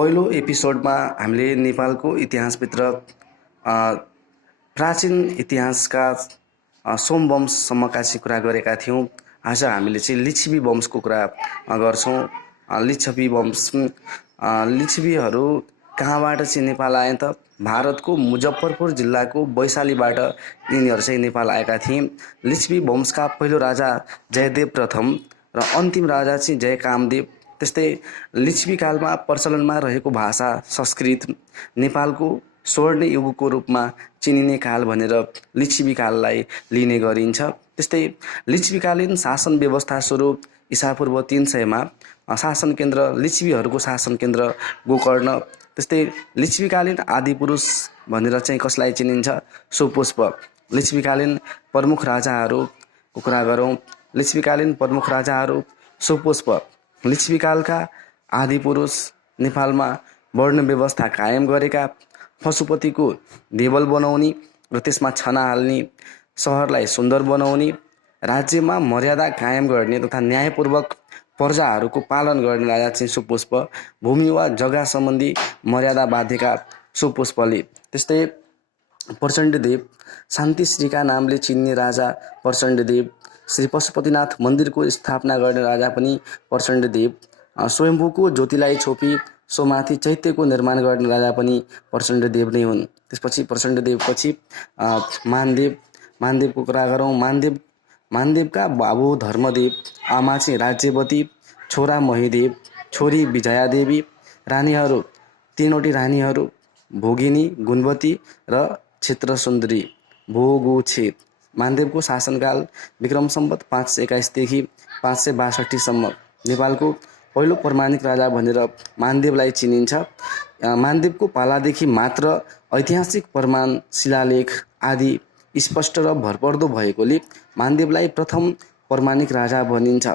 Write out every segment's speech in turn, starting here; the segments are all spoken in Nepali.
पहिलो एपिसोडमा हामीले नेपालको इतिहासभित्र प्राचीन इतिहासका सोमवंशसम्मका चाहिँ कुरा गरेका थियौँ। आज हामीले चाहिँ लिच्छवी वंशको कुरा गर्छौँ। लिच्छवी वंश लिच्छवीहरू कहाँबाट चाहिँ नेपाल आए त? भारतको मुजफ्फरपुर जिल्लाको वैशालीबाट यिनीहरू चाहिँ नेपाल आएका थिए। लिच्छवी वंशका पहिलो राजा जयदेव प्रथम र अन्तिम राजा चाहिँ जयकामदेव। त्यस्तै लिच्छवी कालमा प्रचलनमा रहेको भाषा संस्कृत नेपालको स्वर्ण युगको रूपमा चिनिने काल भनेर लिच्छवी काललाई लिने गरिन्छ। त्यस्तै लिच्छवीकालीन शासन व्यवस्था स्वरूप ईसापूर्व 300मा शासन केन्द्र लिच्छवीहरूको शासन केन्द्र गोकर्ण। त्यस्तै लिच्छवीकालीन आदिपुरुष भनेर चाहिँ कसलाई चिनिन्छ? सुपुष्प। लिच्छवीकालीन प्रमुख राजाहरूको कुरा गरौँ। लिच्छवीकालीन प्रमुख राजाहरू सुपुष्प। लिच्छवीकालका आदिपुरुष नेपालमा वर्ण व्यवस्था कायम गरेका, पशुपतिको देवल बनाउने र त्यसमा छना हाल्ने, सहरलाई सुन्दर बनाउने, राज्यमा मर्यादा कायम गर्ने तथा न्यायपूर्वक प्रजाहरूको पालन गर्ने राजा चाहिँ सुपुष्प। भूमि वा जग्गा सम्बन्धी मर्यादा बाध्यका सुपुष्पले। त्यस्तै प्रचण्डदेव, शान्तिश्रीका नामले चिन्ने राजा प्रचण्डदेव। श्री पशुपतिनाथ मन्दिरको स्थापना गर्ने राजा पनि प्रचण्डदेव। स्वयम्भूको ज्योतिलाई छोपी सोमाथि चैत्यको निर्माण गर्ने राजा पनि प्रचण्डदेव नै हुन्। त्यसपछि प्रचण्डदेवपछि मानदेव। मानदेवको कुरा गरौँ। मानदेवका बाबु धर्मदेव, आमा चाहिँ राज्यवती, छोरा महिदेव, छोरी विजयादेवी। रानीहरू तीनवटी रानीहरू भोगिनी, गुणवती र क्षेत्रसुन्दरी। भोगुछेद। मानदेवको शासनकाल विक्रम सम्वत 521 देखि 562सम्म। नेपालको पहिलो प्रमाणिक राजा भनेर मानदेवलाई चिनिन्छ। मानदेवको पालादेखि मात्र ऐतिहासिक प्रमाण, शिलालेख आदि स्पष्ट र भरपर्दो भएकोले मानदेवलाई प्रथम प्रमाणिक राजा भनिन्छ।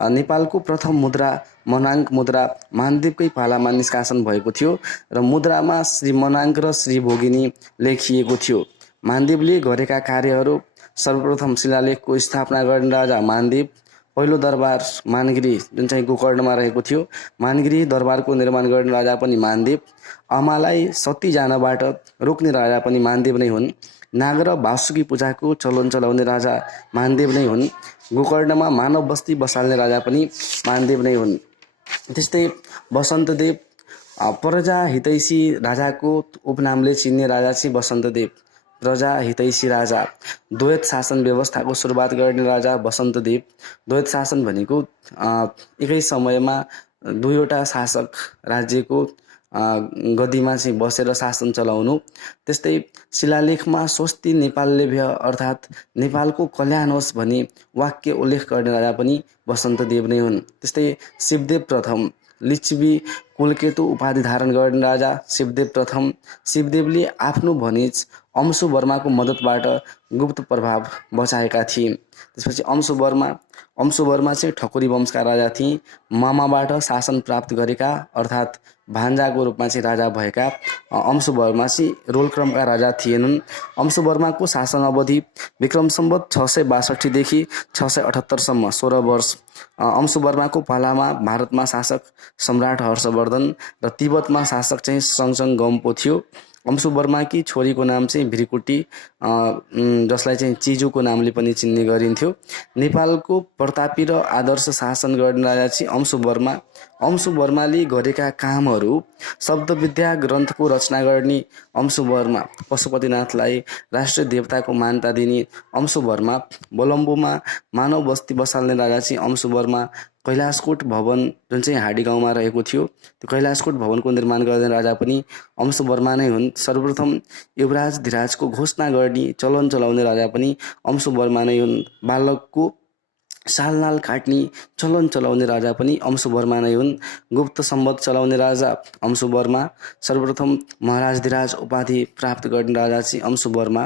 नेपालको प्रथम मुद्रा मनाङ्क मुद्रा मानदेवकै पालामा निष्कासन भएको थियो र मुद्रामा श्री मनाङ्क र श्री भोगिनी लेखिएको थियो। मानदेवले गरेका कार्यहरू: सर्वप्रथम शिलालेखको स्थापना गर्ने राजा मानदेव। पहिलो दरबार मानगिरी जुन चाहिँ गोकर्णमा रहेको थियो, मानगिरी दरबारको निर्माण गर्ने राजा पनि मानदेव। आमालाई सती जानबाट रोक्ने राजा पनि मानदेव नै हुन्। नाग र वासुकी पूजाको चलन चलाउने राजा मानदेव नै हुन्। गोकर्णमा मानव बस्ती बसाल्ने राजा पनि मानदेव नै हुन्। त्यस्तै वसन्तदेव, प्रजा हितैषी राजाको उपनामले चिन्ने राजा चाहिँ वसन्तदेव। प्रजा हितैषी राजा। द्वैत शासन व्यवस्थाको सुरुवात गर्ने राजा वसन्तदेव। द्वैत शासन भनेको एकै समयमा दुईवटा शासक राज्यको गद्दीमा चाहिँ बसेर शासन चलाउनु। त्यस्तै शिलालेखमा स्वस्ति नेपाललेभ्य अर्थात् नेपालको कल्याण होस् भनी वाक्य उल्लेख गर्ने राजा पनि वसन्तदेव नै हुन्। त्यस्तै शिवदेव प्रथम, लिच्छवी कुलकेतु उपाधि धारण गर्ने राजा शिवदेव प्रथम। शिवदेवले आफ्नो भनिज अंशु वर्माको मद्दतबाट गुप्त प्रभाव बचाएका थिए। त्यसपछि अंशु वर्मा चाहिँ ठकुरी वंशका राजा थिए। मामाबाट शासन प्राप्त गरेका अर्थात् भान्जाको रूपमा चाहिँ राजा भएका अंशु वर्मा चाहिँ रोलक्रमका राजा थिएनन्। अंशु वर्माको शासन अवधि विक्रम सम्वत 662 देखि 678सम्म 16 वर्ष। अंशु वर्माको पालामा भारतमा शासक सम्राट हर्षवर्धन र तिब्बतमा शासक चाहिँ सङसङ गम्पो थियो। अंशु वर्माकी छोरीको नाम चाहिँ भृकुटी, जसलाई चाहिँ चिजुको नामले पनि चिन्ने गरिन्थ्यो। नेपालको प्रतापी र आदर्श शासन गर्ने राजा चाहिँ अंशु वर्मा। अंशु वर्माले गरेका कामहरू: शब्दविद्या ग्रन्थको रचना गर्ने अंशु वर्मा। पशुपतिनाथलाई राष्ट्रिय देवताको मान्यता दिने अंशु वर्मा। बोलम्बोमा मानव बस्ती बसाल्ने राजा चाहिँ अंशु वर्मा। कैलाशकोट भवन जुन चाहिँ हाडी गाउँमा रहेको थियो, त्यो कैलाशकोट भवनको निर्माण गर्ने राजा पनि अंशु वर्मा नै हुन्। सर्वप्रथम युवराज धिराजको घोषणा गर्ने चलन चलाउने राजा पनि अंशु वर्मा नै हुन्। बालकको सालनाल काट्ने चलन चलाउने राजा पनि अंशु वर्मा नै हुन्। गुप्त सम्वत चलाउने राजा अंशु वर्मा। सर्वप्रथम महाराज धिराज उपाधि प्राप्त गर्ने राजा चाहिँ अंशु वर्मा।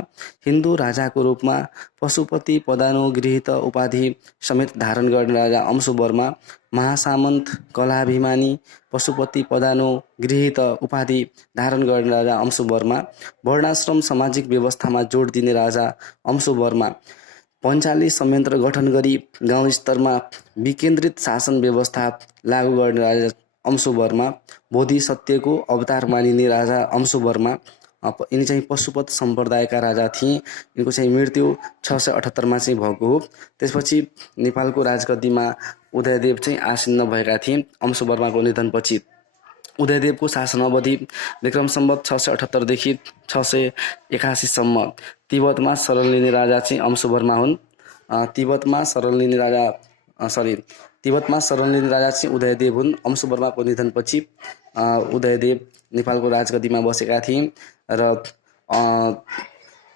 हिन्दू राजाको रूपमा पशुपति पदानुगृहीत उपाधि समेत धारण गर्ने राजा अंशु वर्मा। महासामन्त कलाभिमानी पशुपति पदानुगृहीत उपाधि धारण गर्ने राजा अंशु वर्मा। वर्णाश्रम सामाजिक व्यवस्थामा जोड दिने राजा अंशु वर्मा। पञ्चाली संयन्त्र गठन गरी गाउँ स्तरमा विकेन्द्रित शासन व्यवस्था लागू गर्ने राजा अंशुवर्मा, बोधिसत्यको अवतार मानिने राजा अंशुवर्मा, यिनी चाहिँ पशुपत सम्प्रदायका राजा थिए। यिनको चाहिँ मृत्यु 678 चाहिँ भएको हो। त्यसपछि नेपालको राजगद्दीमा उदयदेव चाहिँ आसीन्न भएका थिए। अंशुवर्माको निधनपछि उदयदेवको शासन अवधि विक्रम सम्वत 678 देखि 681 सम्म तिब्बतमा शरण लिने राजा चाहिँ अंशुवर्मा हुन्। तिब्बतमा शरण लिने राजा चाहिँ उदयदेव हुन्। अंशुवर्माको निधनपछि उदयदेव नेपालको राजगद्दीमा बसेका थिए र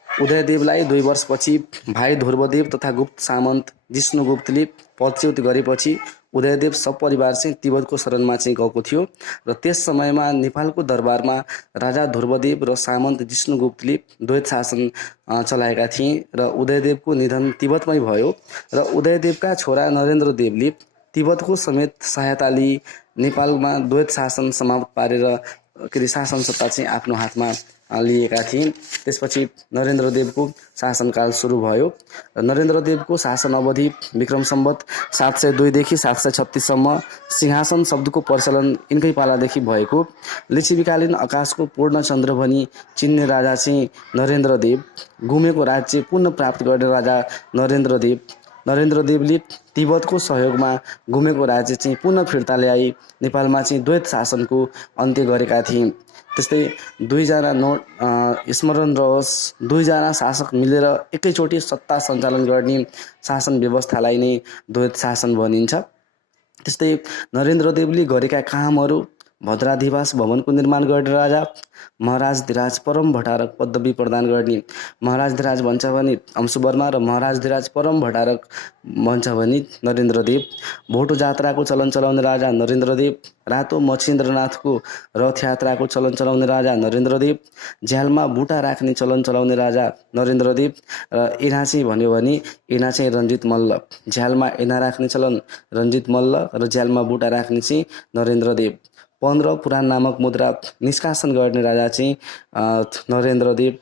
उदयदेवलाई 2 वर्षपछि भाइ ध्रुवदेव तथा गुप्त सामन्त जिष्णुगुप्तले पदच्युत गरेपछि उदयदेव सपरिवार चाहिँ तिब्बतको शरणमा चाहिँ गएको थियो र त्यस समयमा नेपालको दरबारमा राजा ध्रुवदेव र सामन्त जिष्णुगुप्तले द्वैत शासन चलाएका थिए र उदयदेवको निधन तिब्बतमै भयो र उदयदेवका छोरा नरेन्द्रदेवले तिब्बतको समेत सहायता लिई नेपालमा द्वैत शासन समाप्त पारेर शासन सत्ता चाहिँ आफ्नो हातमा लिएका थिए। त्यसपछि नरेन्द्रदेवको शासनकाल सुरु भयो र नरेन्द्रदेवको शासन अवधि विक्रम सम्वत 702 देखि 736 सम्म सिंहासन शब्दको प्रचलन यिनकै पालादेखि भएको। लिच्छवीकालीन आकाशको पूर्ण चन्द्र भनी चिन्ने राजा चाहिँ नरेन्द्रदेव, गुमेको राज्य पुनः प्राप्त गर्ने राजा नरेन्द्रदेवले तिब्बतको सहयोगमा गुमेको राज्य चाहिँ पुनः फिर्ता ल्याई नेपालमा चाहिँ द्वैत शासनको अन्त्य गरेका थिए। त्यस्तै स्मरण रहोस्, 2 जना शासक मिलेर एकैचोटि सत्ता सञ्चालन गर्ने शासन व्यवस्थालाई नै द्वैत शासन भनिन्छ। त्यस्तै नरेन्द्रदेवले गरेका कामहरू भद्राधिवास भवनको निर्माण गर्ने राजा, महाराजधिराज परम भट्टारक पदवी प्रदान गर्ने महाराजधिराज भन्छ भने अंशुवर्मा र महाराजधिराज परम भट्टारक भन्छ भने नरेन्द्रदेव, भोटो जात्राको चलन चलाउने राजा नरेन्द्रदेव, रातो मच्छिन्द्रनाथको रथ यात्राको चलन चलाउने राजा नरेन्द्रदेव, झ्यालमा बुटा राख्ने चलन चलाउने राजा नरेन्द्रदेव र एनाची भन्यो भने एना चाहिँ रञ्जित मल्ल, झ्यालमा एना राख्ने चलन रञ्जित मल्ल र झ्यालमा बुटा राख्ने चाहिँ नरेन्द्रदेव। 15 पुराण नामक मुद्रा निष्कासन गर्ने राजा चाहिँ नरेन्द्रदेव,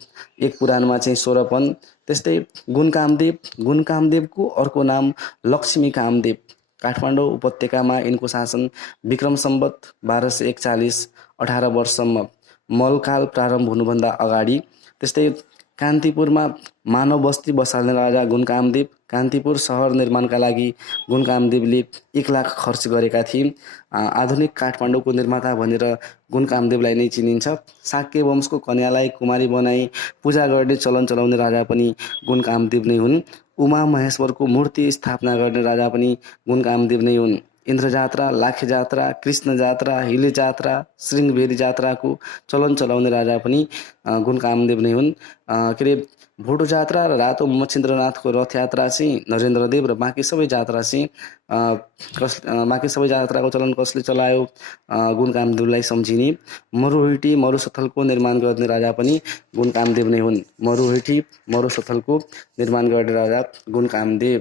एक पुराणमा चाहिँ 16पन। त्यस्तै गुणकामदेवको अर्को नाम लक्ष्मी कामदेव, काठमाडौँ उपत्यकामा यिनको शासन विक्रम सम्वत 1241 18 वर्षसम्म मलकाल प्रारम्भ हुनुभन्दा अगाडि। त्यस्तै कान्तिपुरमा मानव बस्ती बसाल्ने राजा गुणकामदेव, कान्तिपुर सहर निर्माणका लागि गुणकामदेवले 1 लाख खर्च गरेका थिए। आधुनिक काठमाडौँको निर्माता भनेर गुणकामदेवलाई नै चिनिन्छ। शाक्य वंशको कन्यालाई कुमारी बनाई पूजा गर्ने चलन चलाउने राजा पनि गुणकामदेव नै हुन्। उमा महेश्वरको मूर्ति स्थापना गर्ने राजा पनि गुणकामदेव नै हुन्। इन्द्र जात्रा, लाखे जात्रा, कृष्ण जात्रा, हिले जात्रा, श्रृङ्गबेरी जात्राको चलन चलाउने राजा पनि गुणकामदेव नै हुन्। भोटो जात्रा र रातो मच्छिन्द्रनाथको रथ यात्रा चाहिँ नरेन्द्रदेव र बाँकी सबै जात्राको चलन कसले चलायो? गुणकामदेवलाई सम्झिने। मरुहिटी मरुस्थलको निर्माण गर्ने राजा पनि गुणकामदेव नै हुन्। मरुहिटी मरुस्थलको निर्माण गर्ने राजा गुणकामदेव।